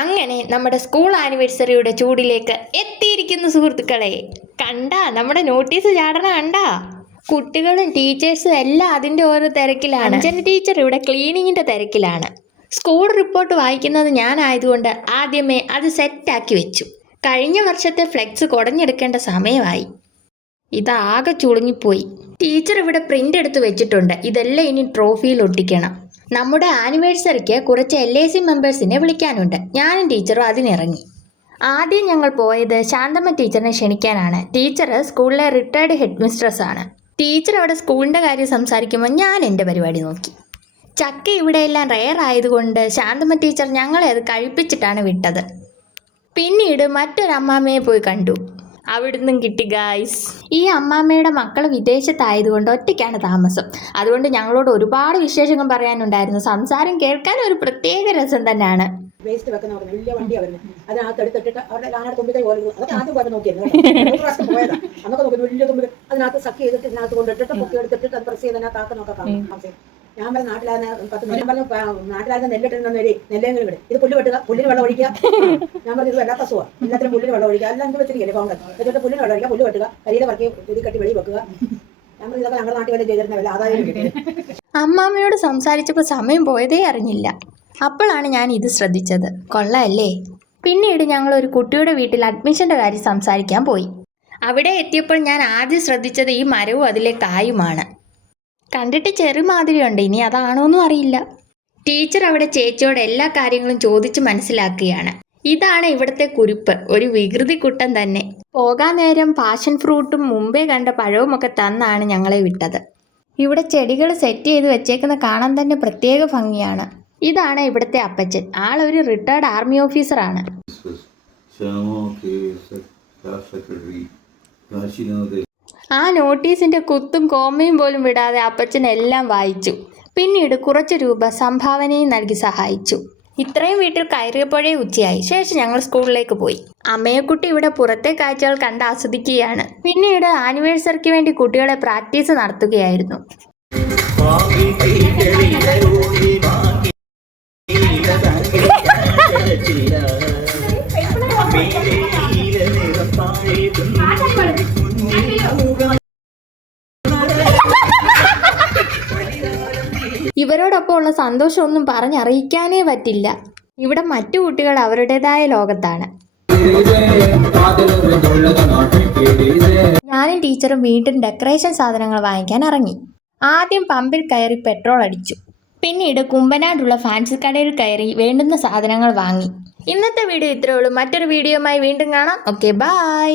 അങ്ങനെ നമ്മുടെ സ്കൂൾ ആനിവേഴ്സറിയുടെ ചൂടിലേക്ക് എത്തിയിരിക്കുന്നു സുഹൃത്തുക്കളെ. കണ്ടാ നമ്മുടെ നോട്ടീസ് ചാടണ കണ്ടാ? കുട്ടികളും ടീച്ചേഴ്സും എല്ലാം അതിൻ്റെ ഓരോ തിരക്കിലാണ്. അഞ്ജന ടീച്ചർ ഇവിടെ ക്ലീനിങ്ങിൻ്റെ തിരക്കിലാണ്. സ്കൂൾ റിപ്പോർട്ട് വായിക്കുന്നത് ഞാനായതുകൊണ്ട് ആദ്യമേ അത് സെറ്റാക്കി വെച്ചു. കഴിഞ്ഞ വർഷത്തെ ഫ്ലെക്സ് കുടഞ്ഞെടുക്കേണ്ട സമയമായി. ഇതാകെ ചുളുങ്ങിപ്പോയി. ടീച്ചർ ഇവിടെ പ്രിൻ്റ് എടുത്ത് വെച്ചിട്ടുണ്ട്. ഇതെല്ലാം ഇനി ട്രോഫിയിൽ ഒട്ടിക്കണം. നമ്മുടെ ആനിവേഴ്സറിക്ക് കുറച്ച് LIC മെമ്പേഴ്സിനെ വിളിക്കാനുണ്ട്. ഞാനും ടീച്ചറും അതിനിറങ്ങി. ആദ്യം ഞങ്ങൾ പോയത് ശാന്തമ്മ ടീച്ചറിനെ ക്ഷണിക്കാനാണ്. ടീച്ചർ സ്കൂളിലെ റിട്ടയർഡ് ഹെഡ് മിസ്ട്രസ് ആണ്. ടീച്ചർ അവിടെ സ്കൂളിൻ്റെ കാര്യം സംസാരിക്കുമ്പോൾ ഞാൻ എൻ്റെ പരിപാടി നോക്കി. ചക്ക ഇവിടെയെല്ലാം റെയർ ആയതുകൊണ്ട് ശാന്തമ്മ ടീച്ചർ ഞങ്ങളെ അത് കഴിപ്പിച്ചിട്ടാണ് വിട്ടത്. പിന്നീട് മറ്റൊരു അമ്മാമ്മയെ പോയി കണ്ടു. അവിടുന്നും കിട്ടി ഗായ്സ്. ഈ അമ്മാമ്മയുടെ മക്കൾ വിദേശത്തായതുകൊണ്ട് ഒറ്റയ്ക്കാണ് താമസം. അതുകൊണ്ട് ഞങ്ങളോട് ഒരുപാട് വിശേഷങ്ങൾ പറയാനുണ്ടായിരുന്നു. സംസാരം കേൾക്കാൻ ഒരു പ്രത്യേക രസം തന്നെയാണ്. വേസ്റ്റ് വെക്കുന്ന വലിയ വണ്ടിയാണ് വരുന്നത്. അതിനകത്ത് എടുത്തിട്ട് അവരുടെ ലാനയുടെ തുമ്പിക്കൈ പോലെ അതൊക്കെ ആദ്യം പോയപ്പോൾ നോക്കിയിരുന്നു. പോയതാ അന്നൊക്കെ നോക്കി വലിയ തുമ്പി അതിനകത്ത് സഖ്യ ചെയ്തിട്ട് ഇതിനകത്ത് കൊണ്ടിട്ടിട്ട് പൊക്കി എടുത്തിട്ട് അത് പ്രസ് ചെയ്തതിനകത്ത് ആക്കുന്നൊക്കെ കാണാം. ഞാൻ പറഞ്ഞ നാട്ടിലായിരുന്നു 10 ഞാൻ പറഞ്ഞു നാട്ടിലായിരുന്നു നെല്ലിട്ടിരുന്ന നെല്ലെങ്കിലും ഇവിടെ ഇത് പുല്ല് വെട്ടുക, പുല്ലിന് വെള്ളം ഒഴിക്കുക. ഞാൻ പറഞ്ഞു ഇത് വല്ലാത്ത അസുഖം, എല്ലാത്തിനും പുല്ലിന് വെള്ളം ഒഴിക്കുക. എല്ലാം കൂടെ വെച്ചിരിക്കില്ലേ കോൺഗ്രസ് എന്നിട്ട് പുല്ലിന് വെള്ളം ഒഴിക്കുക, പുല്ല് വെട്ടുക, കരിയില പറക്കി ഇത് കെട്ടി വെളി വെക്കുക. ഞാൻ പറഞ്ഞു ഇതൊക്കെ ഞങ്ങളുടെ നാട്ടിൽ വരെ ചെയ്തിരുന്ന വല്ല ആദായം കിട്ടിയത്. അമ്മാമ്മയോട് സംസാരിച്ചപ്പോൾ സമയം പോയതേ അറിഞ്ഞില്ല. അപ്പോഴാണ് ഞാൻ ഇത് ശ്രദ്ധിച്ചത്. കൊള്ളാമല്ലേ? പിന്നീട് ഞങ്ങൾ ഒരു കുട്ടിയുടെ വീട്ടിൽ അഡ്മിഷൻ്റെ കാര്യം സംസാരിക്കാൻ പോയി. അവിടെ എത്തിയപ്പോൾ ഞാൻ ആദ്യം ശ്രദ്ധിച്ചത് ഈ മരവും അതിലെ കായുമാണ്. കണ്ടിട്ട് ചെറുമാതിരിയുണ്ട്, ഇനി അതാണോന്നും അറിയില്ല. ടീച്ചർ അവിടെ ചേച്ചിയോട് എല്ലാ കാര്യങ്ങളും ചോദിച്ച് മനസ്സിലാക്കുകയാണ്. ഇതാണ് ഇവിടുത്തെ കുരിപ്പ്, ഒരു വികൃതി കുട്ടൻ തന്നെ. പോകാൻ നേരം പാഷൻ ഫ്രൂട്ടും മുമ്പേ കണ്ട പഴവുമൊക്കെ തന്നാണ് ഞങ്ങളെ വിട്ടത്. ഇവിടെ ചെടികൾ സെറ്റ് ചെയ്ത് വെച്ചേക്കുന്ന കാണാൻ തന്നെ പ്രത്യേക ഭംഗിയാണ്. ഇതാണ് ഇവിടുത്തെ അപ്പച്ചൻ. ആളൊരു റിട്ടയർഡ് ആർമി ഓഫീസറാണ്. ആ നോട്ടീസിന്റെ കുത്തും കോമയും പോലും വിടാതെ അപ്പച്ചൻ എല്ലാം വായിച്ചു. പിന്നീട് കുറച്ച് രൂപ സംഭാവനയും നൽകി സഹായിച്ചു. ഇത്രയും വീട്ടിൽ കയറിയപ്പോഴേ ഉച്ചയായി. ശേഷം ഞങ്ങൾ സ്കൂളിലേക്ക് പോയി. അമ്മയെക്കുട്ടി ഇവിടെ പുറത്തെ കാഴ്ചകൾ കണ്ട് ആസ്വദിക്കുകയാണ്. പിന്നീട് ആനിവേഴ്സറിക്ക് വേണ്ടി കുട്ടികളെ പ്രാക്ടീസ് നടത്തുകയായിരുന്നു. ഇവരോടൊപ്പം ഉള്ള സന്തോഷമൊന്നും പറഞ്ഞറിയിക്കാനേ പറ്റില്ല. ഇവിടെ മറ്റു കുട്ടികൾ അവരുടേതായ ലോകത്താണ്. ഞാനും ടീച്ചറും വീണ്ടും ഡെക്കറേഷൻ സാധനങ്ങൾ വാങ്ങിക്കാൻ ഇറങ്ങി. ആദ്യം പമ്പിൽ കയറി പെട്രോൾ അടിച്ചു. പിന്നീട് കുമ്പനാടുള്ള ഫാൻസി കടയിൽ കയറി വേണ്ടുന്ന സാധനങ്ങൾ വാങ്ങി. ഇന്നത്തെ വീഡിയോ ഇത്രയേ ഉള്ളൂ. മറ്റൊരു വീഡിയോയുമായി വീണ്ടും കാണാം. Okay, by.